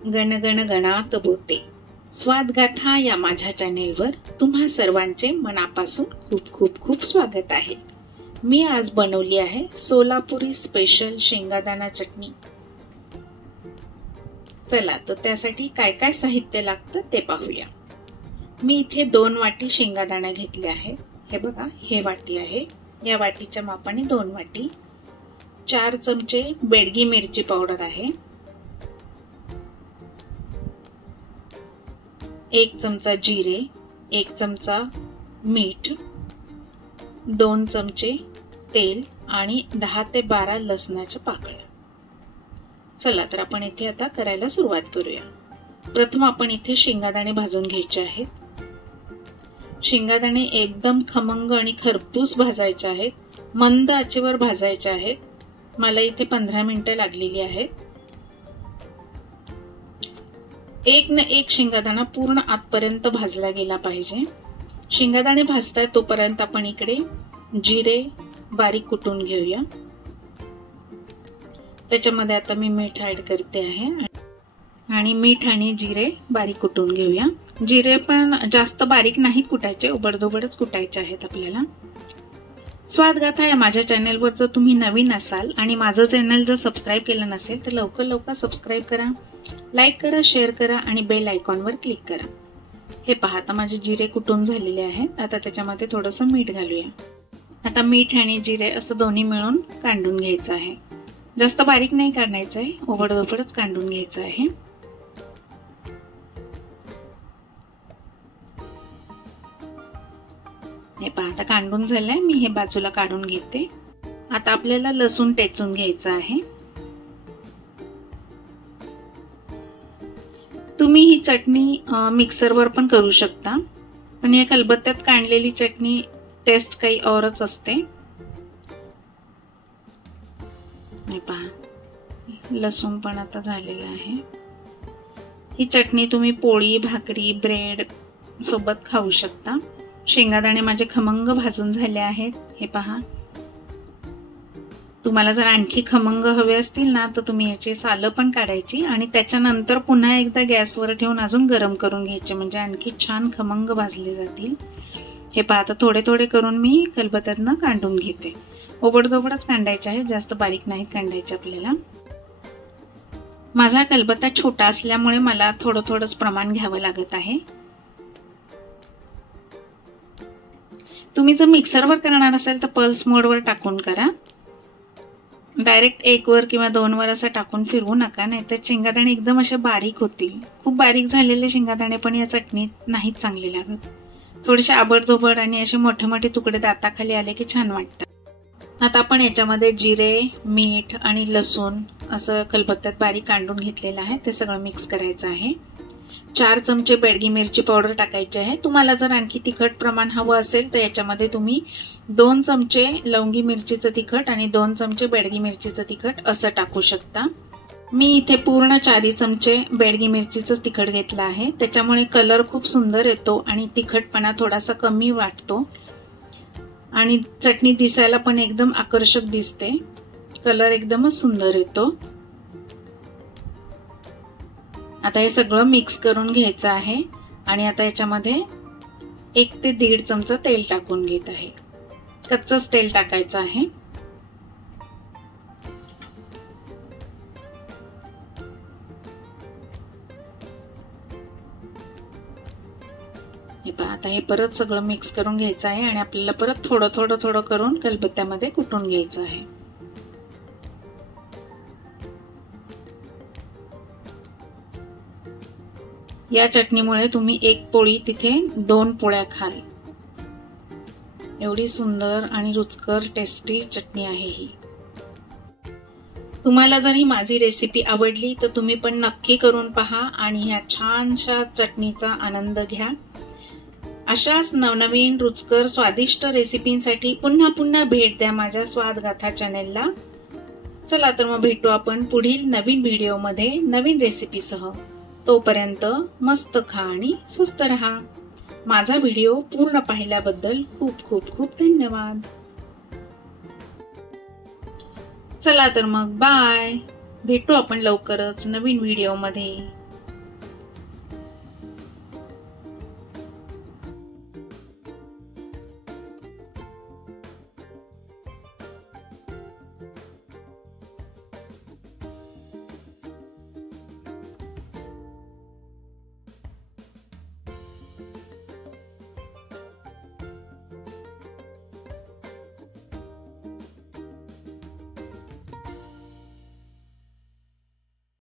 गण गण गणात बोते स्वादगाथा या माझ्या चॅनेलवर तुम्हा सर्वांचे मनापासून खूप खूप खूप स्वागत आहे। मी आज बनवली आहे सोलापुरी स्पेशल शेंगादाणा चटणी। चला तर त्यासाठी काय काय साहित्य लागतं ते पाहूया। मी इथे 2 वाटी शेंगादाणा घेतले आहे। हे बघा, हे वाटी आहे, या वाटीच्या मापाने 2 वाटी। 4 चमचे बेडगी मिरची पावडर आहे, 1 चमचा जिरे, 1 चमचा मीठ, 2 चमचे तेल आणि 10 ते 12 लसणाच्या पाकळ्या। चला तर आपण इथे आता करायला सुरुवात करूया। प्रथम आपण इथे शेंगादाणे भाजून घ्यायचे आहेत। शेंगादाणे एकदम खमंग आणि खरपूस भाजायचे आहेत, मंद आचेवर भाजायचे आहेत। मला इथे 15 मिनिटे लागलेली आहेत। एक न एक शेंगादाणा पूर्ण आतपर्यंत भाजला गेला पाहिजे। शेंगादाणे भाजताय तोपर्यंत आपण इकडे जिरे बारीक कुटून घेऊया। त्याच्यामध्ये आता मी मीठ ऍड करते आहे आणि मीठ आणि जिरे बारीक कुटून घेऊया। जिरे पण जास्त बारीक नाहीत कुटायचे, उबडधोबडच कुटायचे आहेत आपल्याला। स्वादगाथा या माझ्या चॅनलवर जर तुम्ही नवीन असाल आणि माझं चॅनल जर सबस्क्राइब केलं नसेल तर लवकर लवकर सबस्क्राइब करा, लाईक करा, शेअर करा आणि बेल आयकॉनवर क्लिक करा। हे पहा, आता माझे जिरे कुटून झालेले आहेत। आता त्याच्यामध्ये थोडंसं मीठ घालूया। आता मीठ आणि जिरे असं दोन्ही मिळून कांडून घ्यायचं आहे। जास्त बारीक नाही काढायचं आहे, ओबडधोबडच कांडून घ्यायचं आहे। हे पहा, आता कांडून झालंय, मी हे बाजूला काढून घेते। आता आपल्याला लसूण टेचून घ्यायचं आहे। तुम्ही ही चटणी मिक्सरवर पण करू शकता, पण या खलबत्त्यात काढलेली चटणी टेस्ट काही औरच असते। हे पहा, लसूण पण आता झालेला आहे। ही चटणी तुम्ही पोळी, भाकरी, ब्रेड सोबत खाऊ शकता। शेंगादाणे माझे खमंग भाजून झाले आहेत। हे पहा, तुम्हाला जर आणखी खमंग हवे असतील ना तर तुम्ही याची सालं पण काढायची आणि त्याच्यानंतर पुन्हा एकदा गॅसवर ठेवून अजून गरम करून घ्यायचे, म्हणजे आणखी छान खमंग भाजले जातील। हे पहा, आता थोडे थोडे करून मी खलबत्त्यातनं काढून घेते। ओबडधोबडच काढायचे आहे, जास्त बारीक नाही काढायचे आपल्याला। माझा खलबत्ता छोटा असल्यामुळे मला थोडं थोडंच प्रमाण घ्यावं लागत आहे। तुम्ही जर मिक्सरवर करणार असाल तर पल्स मोडवर टाकून करा। डायरेक्ट 1 वर किंवा 2 वर असं टाकून फिरवू नका, नाहीतर शेंगादाणे एकदम असे बारीक होतील। खूप बारीक झालेले शेंगादाणे पण या चटणीत नाहीत चांगले लागत। थोडेसे आबडधोबड आणि असे मोठे मोठे तुकडे दाताखाली आले की छान वाटतात। आता आपण याच्यामध्ये जिरे, मीठ आणि लसूण असं खलबत्त्यात बारीक काढून घेतलेलं आहे, ते सगळं मिक्स करायचं आहे। 4 चमचे बेडगी मिरची पावडर टाकायची आहे। तुम्हाला जर आणखी तिखट प्रमाण हवं असेल तर याच्यामध्ये तुम्ही 2 चमचे लवंगी मिरचीचं तिखट आणि 2 चमचे बेडगी मिरचीचं तिखट असं टाकू शकता। मी इथे पूर्ण 4 चमचे बेडगी मिरचीचं तिखट घेतलं आहे, त्याच्यामुळे कलर खूप सुंदर येतो आणि तिखटपणा थोडासा कमी वाटतो आणि चटणी दिसायला पण एकदम आकर्षक दिसते। कलर एकदमच सुंदर येतो। आता हे सगळं मिक्स करून घ्यायचं आहे आणि आता याच्यामध्ये 1 ते 1.5 चमचा तेल टाकून घेत आहे। कच्चंच तेल टाकायचं आहे। हे पहा, आता हे परत सगळं मिक्स करून घ्यायचं आहे आणि आपल्याला परत थोडं थोडं थोडं करून खलबत्त्यामध्ये कुटून घ्यायचं आहे। या चटणीमुळे तुम्ही 1 पोळी तिथे 2 पोळ्या खाल, एवढी सुंदर आणि रुचकर टेस्टी चटणी आहे ही। तुम्हाला जर ही माझी रेसिपी आवडली तर तुम्ही पण नक्की करून पहा आणि ह्या छानशा चटणीचा आनंद घ्या। अशाच नवनवीन रुचकर स्वादिष्ट रेसिपींसाठी पुन्हा पुन्हा भेट द्या माझ्या स्वादगाथा चॅनेलला। चला तर मग भेटू आपण पुढील नवीन व्हिडिओमध्ये नवीन रेसिपीसह। तोपर्यंत मस्त खा आणि स्वस्त रहा। माझा व्हिडिओ पूर्ण पाहिल्याबद्दल खूप खूप खूप धन्यवाद। चला तर मग बाय, भेटू आपण लवकरच नवीन व्हिडिओमध्ये।